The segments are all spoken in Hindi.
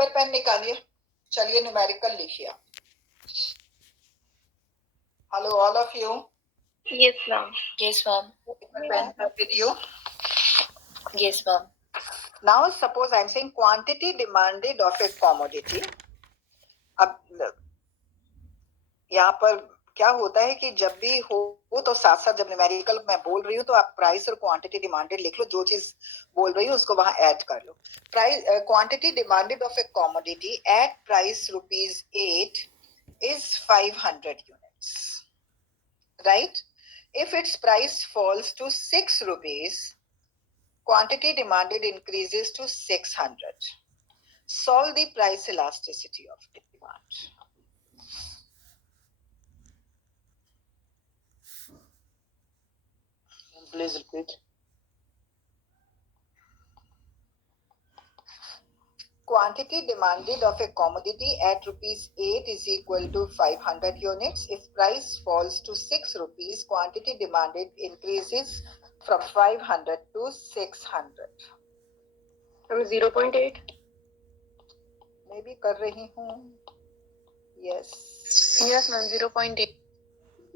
पेपर पेन निकालिए, चलिए न्यूमेरिकल लिखिए. Hello, all of you. Yes, ma'am. Yes, ma'am. Pen with you. Yes, ma'am. Now suppose I'm saying quantity demanded of a commodity. अब यहाँ पर क्या होता है कि जब भी हो तो साथ साथ जब न्यूमेरिकल मैं बोल रही हूँ तो आप प्राइस और क्वांटिटी डिमांडेड लिख लो, जो चीज बोल रही हूँ उसको वहां ऐड कर लो. Price quantity demanded of a commodity at price ₹8 is 500 units, right? If its price falls to ₹6, quantity demanded increases to 600. Solve the price elasticity of demand. Please repeat. Quantity demanded of a commodity at ₹8 is equal to 500 units. If price falls to ₹6, quantity demanded increases from 500 to 600. From 0.8. मैं भी कर रही हूँ. Yes. Yes, ma'am. 0.8.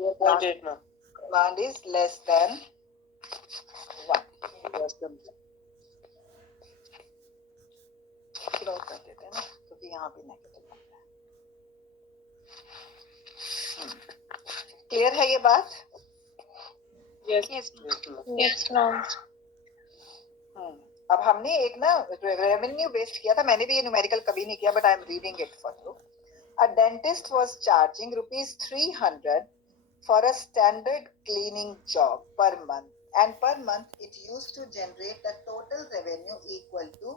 0.8 ma'am. Demand is less than 1. Less than close कर देते हैं ना, क्योंकि यहाँ भी नेगेटिव बनता है. क्लियर है ये बात? yes. Yes, Yes, ma'am. Yes, ma'am. अब हमने एक ना रेवेन्यू बेस्ड किया था, मैंने भी ये न्यूमेरिकल कभी नहीं किया, but I am reading it for you. A dentist was charging ₹300 for a standard cleaning job per month, and per month it used to generate a total revenue equal to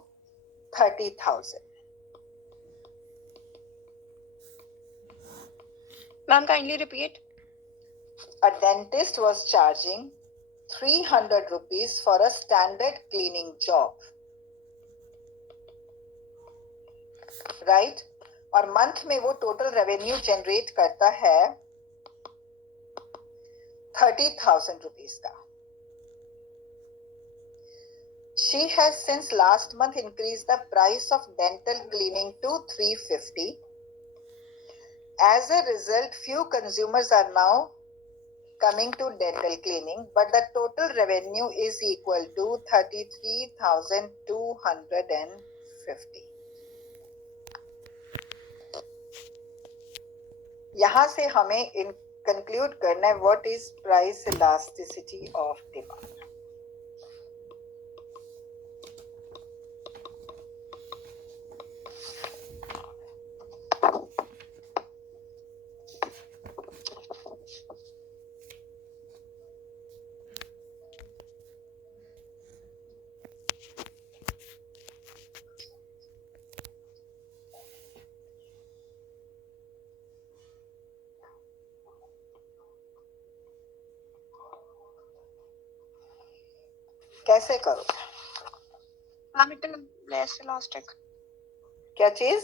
30,000. Ma'am, kindly repeat. A dentist was charging ₹300 for a standard cleaning job, right? और मंथ में वो टोटल रेवेन्यू जनरेट करता है 30,000 rupees का. She has since last month increased the price of dental cleaning to 350. As a result, few consumers are now coming to dental cleaning, but the total revenue is equal to 33,250. यहाँ से हमें कंक्लूड करना है what is price elasticity of demand. कैसे करो? Ma'am, it is less elastic. क्या चीज?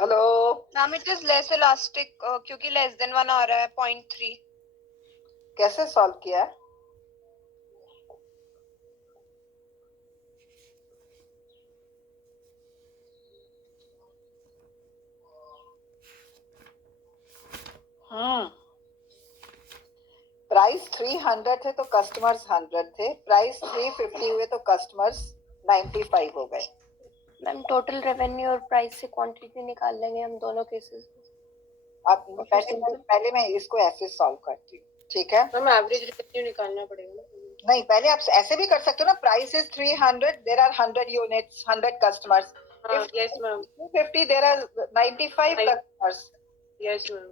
Hello. Ma'am, it is less elastic क्योंकि less than 1 आ रहा है 0.3. कैसे सॉल्व किया है? प्राइस 300 थे तो कस्टमर्स 100 थे, प्राइस 350 हुए तो कस्टमर्स 95 हो गए. मैम टोटल रेवेन्यू और प्राइस से क्वांटिटी निकाल लेंगे हम दोनों केसेस में. अब पहले मैं इसको ऐसे सॉल्व करती हूँ, ठीक है? मैम एवरेज रेवेन्यू निकालना पड़ेगा ना. नहीं, पहले आप ऐसे भी कर सकते हो ना. Price is 300, there are 100 units, 100 customers. Yes, ma'am. 250, there are 95 customers. Yes, ma'am.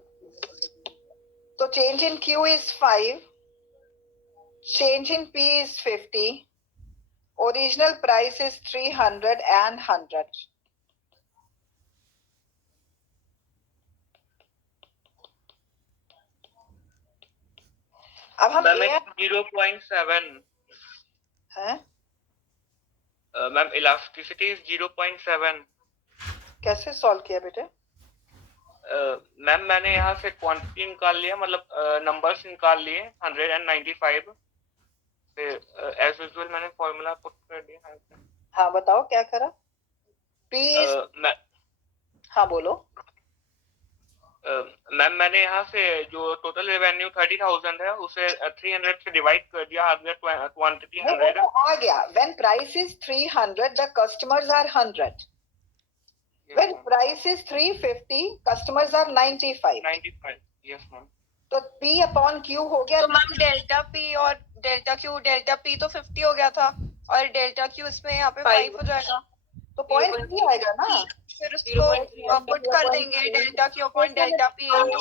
So change in Q is 5, change in P is 50, original price is 300 and 100. अब हम 0.7 हैं? Ma'am elasticity is 0.7. कैसे सॉल्व किया बेटे? मैम मैंने यहाँ से क्वांटिटी निकाल लिया, मतलब नंबर्स निकाल लिए 195, फिर एज यूजुअल मैंने फॉर्मूला पुट कर दिया यहाँ से। हाँ बताओ क्या करा? P is हाँ बोलो। मैम मैंने यहाँ से जो टोटल रेवेन्यू 30,000 है उसे 300 से डिवाइड कर दिया, आ गया क्वांटिटी नहीं, वो 100। तो आ गया। When price is 300, the customers are 100. When price is 350, customers are 95. 95, yes ma'am. तो P upon Q हो गया। तो मैम डेल्टा पी और डेल्टा क्यू, डेल्टा पी तो 50 हो गया था और डेल्टा क्यू इसमें यहाँ पे 5 हो जाएगा, तो पॉइंट 3 आएगा ना। फिर उसको पुट कर देंगे delta Q upon delta P into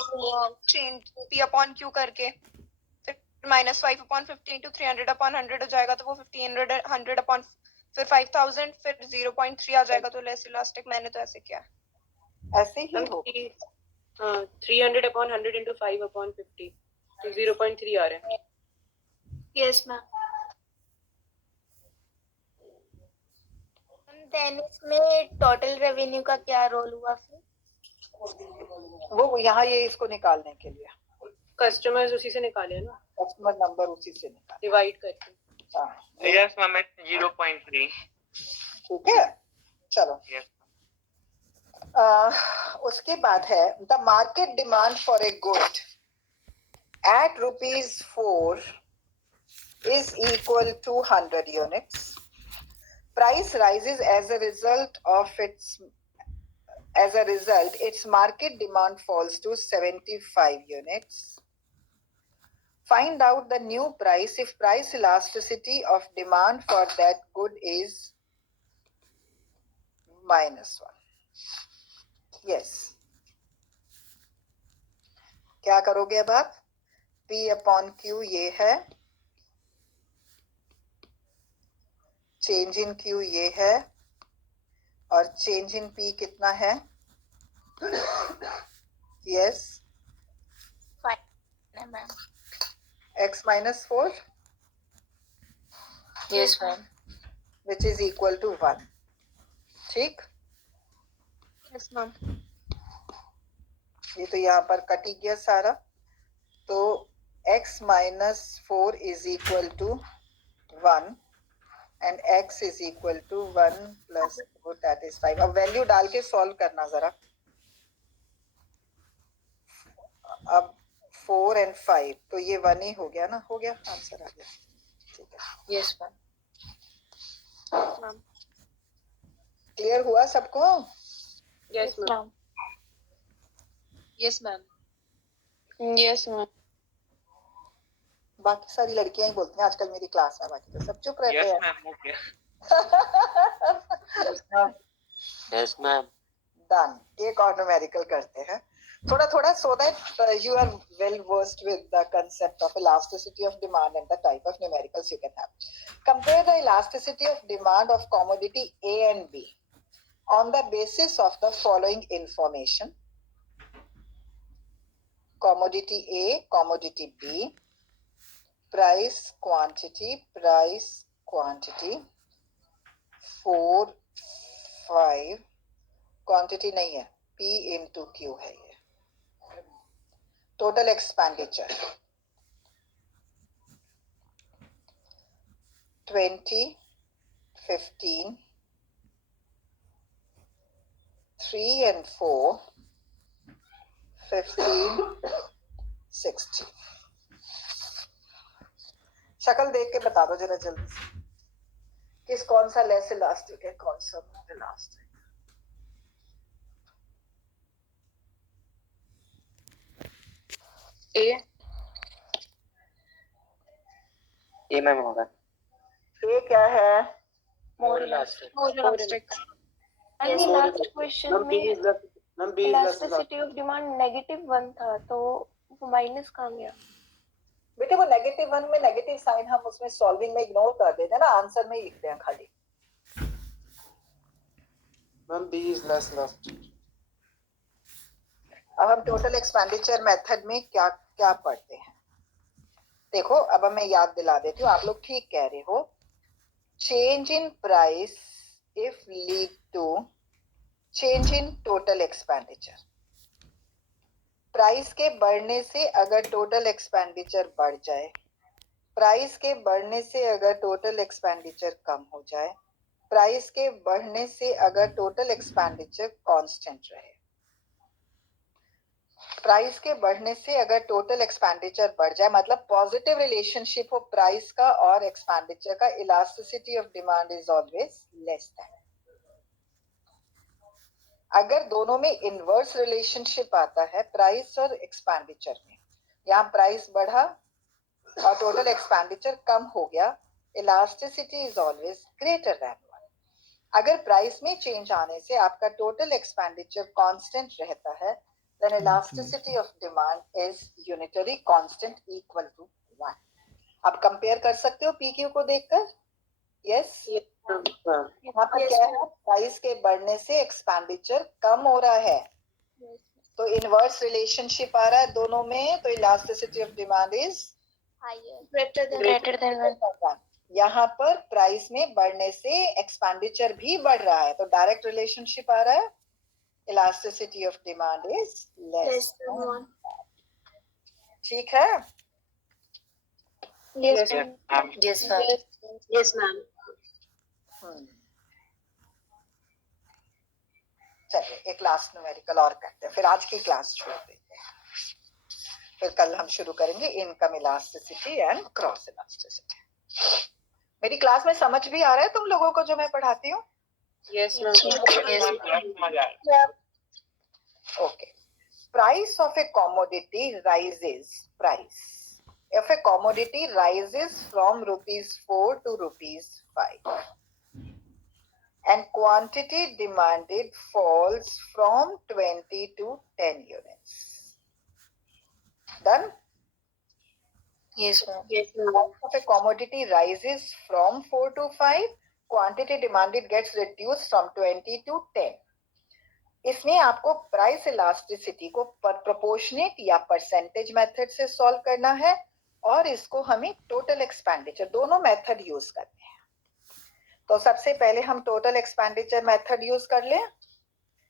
change P upon Q करके, फिर -5 अपॉन 50 इंटू 300 अपॉन 100 हो जाएगा, तो वो 1500 100 अपॉन फिर 5000 फिर 0.3 आ जाएगा, तो लेस इलास्टिक मैंने तो ऐसे किया। ऐसे ही हो। 300 अपॉन 100 इंटू 5 अपॉन 50 तो 0.3 आ रहा है। Yes, ma'am. देन इसमें टोटल रेवेन्यू का क्या रोल हुआ फिर? वो यहाँ ये इसको निकालने के लिए कस्टमर्स उसी से निकाले ना, कस्टमर नंबर उसी से निकाले। डिवाइड करके। Yes ma'am 0.3। ठीक है चलो। यस। उसके बाद है the market demand for a good at ₹4 is equal to 100 units. Price rises as a result, its market demand falls to 75 units. Find out the new price if price elasticity of demand for that good is -1. Yes. क्या करोगे अब आप? P upon Q ये है, चेंज इन Q ये है, और चेंज इन P कितना है? Yes, Ma'am. x minus 4 Yes, ma'am. which is equal to 1. ठीक, यस मैम। ये तो यहाँ पर कट ही गया सारा, तो x minus 4 is equal to 1 and x is equal to 1 plus 4 that is 5. अब वैल्यू डाल के सॉल्व करना जरा। अब 4 and 5 तो ये 1 ही हो गया ना, हो गया आंसर आ गया। ठीक है, Yes, ma'am. क्लियर हुआ सबको? Yes ma'am. Yes, ma'am. Yes ma'am. बाकी सारी लड़कियां ही बोलती हैं आजकल मेरी क्लास में, बाकी तो सब चुप रहते यस हैं। मैम हो गया। Yes ma'am. डन। एक और न्यूमेरिकल करते हैं थोड़ा थोड़ा, so that you are well versed with the concept of elasticity of demand and the type of numericals you can have. Compare the elasticity of demand of commodity A and B on the basis of the following information. Commodity A, commodity B, price quantity, 4, 5, quantity नहीं है, P into Q है ये। Total expenditure 20, 15, 3 and 4, 15, 16। शक्ल देख के बता दो जरा जल्दी से, किस कौन सा लेस इलास्टिक है, कौन सा मोर इलास्टिक। ए मैम होगा। ये क्या है? मोर इलास्टिक। एंड लास्ट क्वेश्चन में इलास्टिसिटी ऑफ डिमांड -1 था, तो वो माइनस कहाँ गया? बेटे वो -1 में नेगेटिव साइन हम उसमें सॉल्विंग में इग्नोर कर देते हैं ना, आंसर में ही लिखते हैं खाली। Ma'am B is less elastic। अब हम टोटल एक्सपेंडिचर मेथड में क्या क्या पढ़ते हैं देखो, अब मैं याद दिला देती हूँ, आप लोग ठीक कह रहे हो। Change in price if lead to change in total expenditure, price के बढ़ने से अगर टोटल एक्सपेंडिचर बढ़ जाए, प्राइस के बढ़ने से अगर टोटल एक्सपेंडिचर कम हो जाए, प्राइस के बढ़ने से अगर टोटल एक्सपेंडिचर कांस्टेंट रहे, प्राइस के बढ़ने से अगर टोटल एक्सपेंडिचर बढ़ जाए, मतलब पॉजिटिव रिलेशनशिप हो प्राइस का और एक्सपेंडिचर का, elasticity of demand is always less than. अगर दोनों में इनवर्स रिलेशनशिप आता है प्राइस और एक्सपेंडिचर में, यहाँ प्राइस बढ़ा और टोटल एक्सपेंडिचर कम हो गया, elasticity is always greater than 1। अगर प्राइस में चेंज आने से आपका टोटल एक्सपेंडिचर कांस्टेंट रहता है, then elasticity of demand is unitary constant equal to 1। आप कंपेयर कर सकते हो PQ को देखकर, यस यहाँ पर क्या है, प्राइस के बढ़ने से एक्सपेंडिचर कम हो रहा है, तो इनवर्स रिलेशनशिप आ रहा है दोनों में, तो elasticity of demand is greater than 1। यहाँ पर प्राइस में बढ़ने से एक्सपेंडिचर भी बढ़ रहा है, तो डायरेक्ट रिलेशनशिप आ रहा है, elasticity of demand is less than 1। ठीक है। Yes, Yes, ma'am। Yes, ma'am। Yes, ma'am. चलिए एक लास्ट न्यूमेरिकल और करते हैं, फिर आज की क्लास छोड़ देते हैं, फिर कल हम शुरू करेंगे income elasticity and cross elasticity. मेरी क्लास में समझ भी आ रहा है तुम लोगों को जो मैं पढ़ाती हूँ? Yes, ma'am. Okay. Price of a commodity rises. Price. If a commodity rises from ₹4 to ₹5, and quantity demanded falls from 20 to 10 units. Done? Yes, ma'am। Yes, ma'am. Price of a commodity rises from 4 to 5, quantity demanded gets reduced from 20 to 10. इसमें आपको प्राइस इलास्टिसिटी को प्रोपोर्शनेट या परसेंटेज मेथड से सॉल्व करना है, और इसको हमें टोटल एक्सपेंडिचर, दोनों मेथड यूज करने हैं। तो सबसे पहले हम टोटल एक्सपेंडिचर मेथड यूज कर लें।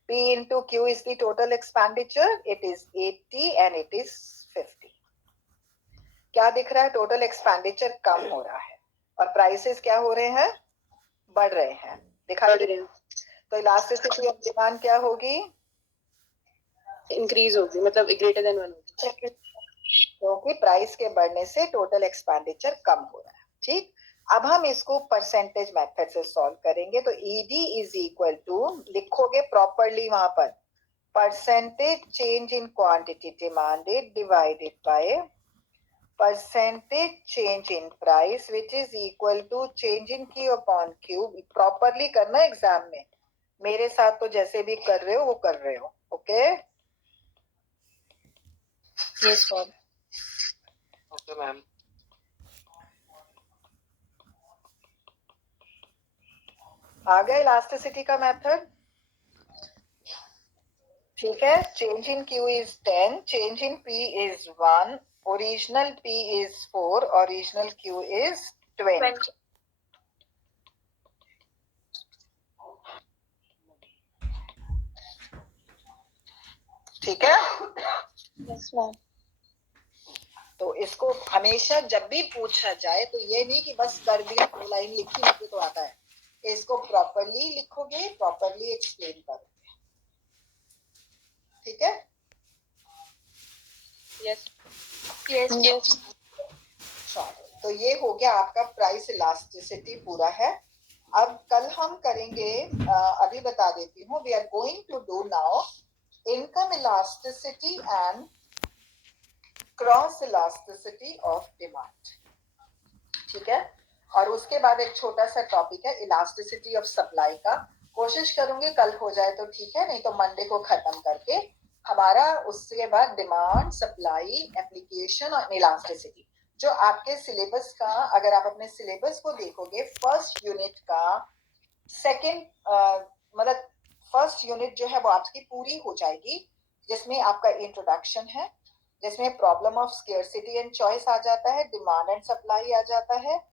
P into Q is the total expenditure, it is 80 and it is 50। क्या दिख रहा है, टोटल एक्सपेंडिचर कम हो रहा है और प्राइसेस क्या हो रहे हैं, बढ़ रहे हैं, दिखाई दे रहे हैं। तो इलास्टिसिटी ऑफ डिमांड क्या होगी, Increase होगी, मतलब greater than 1 होगी। क्योंकि प्राइस के बढ़ने से टोटल एक्सपेंडिचर कम हो रहा है। ठीक, अब हम इसको परसेंटेज मेथड से सॉल्व करेंगे, तो ED इज इक्वल टू, लिखोगे प्रॉपरली वहां पर, percentage change in quantity demanded divided by percentage change in price, which is equal to change in Q upon Q। Properly करना एग्जाम में, मेरे साथ तो जैसे भी कर रहे हो वो कर रहे हो, okay? Yes, ma'am। Okay ma'am. आ गया इलास्टिसिटी का मेथड, ठीक है। Change in Q is 10, change in P is 1, original P is 4, original Q is 20। ठीक है। Yes, ma'am। तो इसको हमेशा जब भी पूछा जाए तो ये नहीं कि बस कर दिया, 2 लाइन लिखी मुझे तो आता है, इसको प्रॉपरली लिखोगे, प्रॉपरली एक्सप्लेन करोगे, ठीक है। Yes. Yes। तो ये हो गया आपका प्राइस इलास्टिसिटी पूरा है। अब कल हम करेंगे, अभी बता देती हूँ, we are going to do now income elasticity and cross elasticity of demand, ठीक है। और उसके बाद एक छोटा सा टॉपिक है इलास्टिसिटी ऑफ सप्लाई का, कोशिश करूंगी कल हो जाए तो ठीक है, नहीं तो मंडे को खत्म करके हमारा उसके बाद डिमांड, सप्लाई, एप्लीकेशन और इलास्टिसिटी, जो आपके सिलेबस का, अगर आप अपने सिलेबस को देखोगे, फर्स्ट यूनिट का सेकेंड, मतलब फर्स्ट यूनिट जो है वो आपकी पूरी हो जाएगी, जिसमें आपका इंट्रोडक्शन है, जिसमें problem of scarcity and choice आ जाता है, डिमांड एंड सप्लाई आ जाता है,